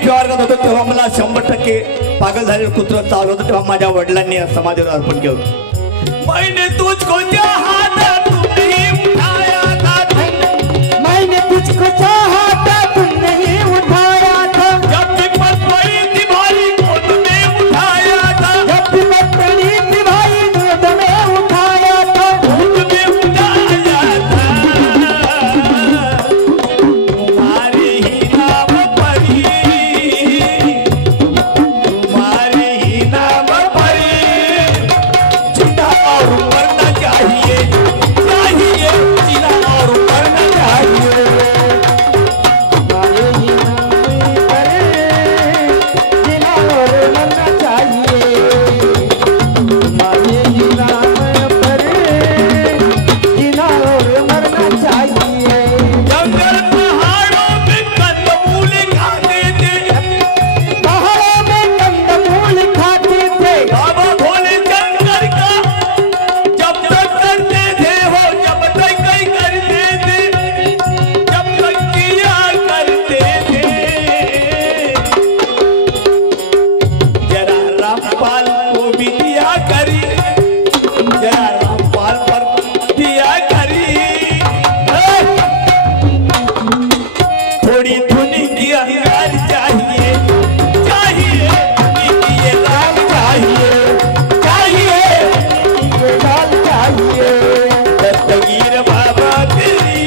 आठव्या वर्गात होतो तेव्हा मला 100% पागल झालेलं कुत्र चालू होतं, तेव्हा माझ्या वडिलांनी समाजाला अर्पण केलं। मैंने तुझको चाहा था तू नहीं उठाया था, मैंने तुझको चाहा था तू नहीं उठाया था, जब विपत पड़ी थी भाई गोद में उठाया था, जब विपत पड़ी थी भाई गोद में उठाया था, गोद में उठाया था। तुम्हारे ही नाम परी, तुम्हारे ही नाम परी, जिंदा और मरना चाहिए, चाहिए जिंदा और मरना चाहिए। तुम्हारे ही नाम पर जिना और मरना चाहिए, तुम्हारे ही नाम पर जिना और मरना चाहिए। जंगल पहाड़ों में कंदमूल खाते थे, पहाड़ों में कंदमूल खाते थे, बाबा भोले शंकर का जब तक करते थे हो, जब तक कहीं करते थे, जब तक किया करते थे। जरा रामपाल को भी दिया करी, जरा रामपाल पर दिया करी, थोड़ी धुनी की अंगार चाहिए, चाहिए धुनी की ये राग चाहिए, चाहिए ये लाल चाहिए। दस्तगीर बाबा तेरी,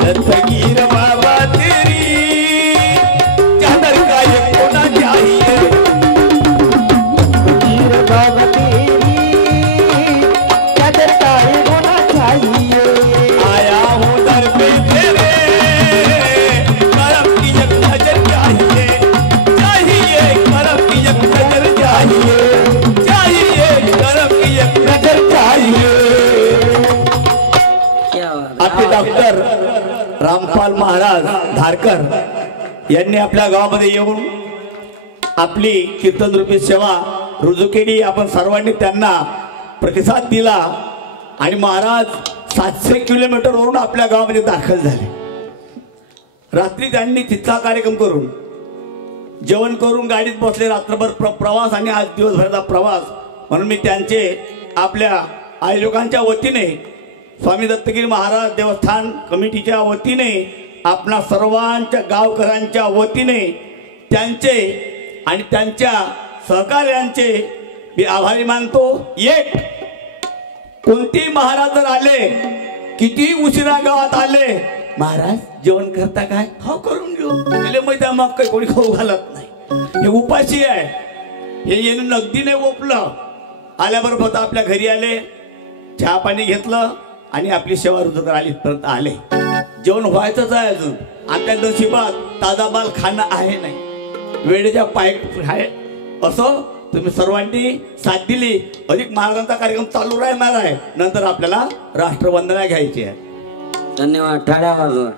दस्तगीर बाबा तेरी, चादर का ये कोना चाहिए, वीर बाबा तेरी कदर का ये होना चाहिए। आया हूँ दर पे तेरे, करम की एक नजर चाहिए, चाहिए करम की एक नजर चाहिए, चाहिए करम की एक नजर चाहिए। आपले डॉक्टर रामपाल महाराज धारकर यांनी आपल्या गावामध्ये येऊन आपली कीर्तन रूपी सेवा रुजू केली। आपण सर्वांनी त्यांना प्रतिसाद दिला आणि महाराज 700 किलोमीटरवरून आपल्या गावामध्ये दाखल झाले। रात्री त्यांनी तिथला कार्यक्रम करून जेवण करून गाडीत बसले, रात्रभर प्रवास आणि आज दिवसभराचा प्रवास, म्हणून मी त्यांचे आपल्या आई लोकांच्या वतीने स्वामी दत्तगिरी महाराज देवस्थान कमिटीच्या वतीने आपणा सर्वांच्या गावकऱ्यांच्या वतीने त्यांचे आणि त्यांच्या सहकार्यांचे मी आभारी मानतो। एक कोणती महाराज जर आले, किती उशिरा गावात आले, महाराज जेवण करता काय, हो करून घेऊ, गेले मैदा मग काही कोणी खाऊ घालत नाही, हे उपाशी आहे, हे येणं नगदी नाही ओपलं। आल्याबरोबर फक्त आपल्या घरी आले, चहा पाणी घेतलं आणि आपली सेवा रुजू करायला इथपर्यंत आले। जेवण व्हायचंच आहे अजून, आपल्या नशिबात ताजा माल खाणं आहे नाही, वेळेच्या पाय आहे असं तुम्ही सर्वांनी साथ दिली। अधिक महाराजांचा कार्यक्रम चालू राहणार आहे, नंतर आपल्याला राष्ट्रवंदना घ्यायची आहे। धन्यवाद, टाळ्या वाजवा।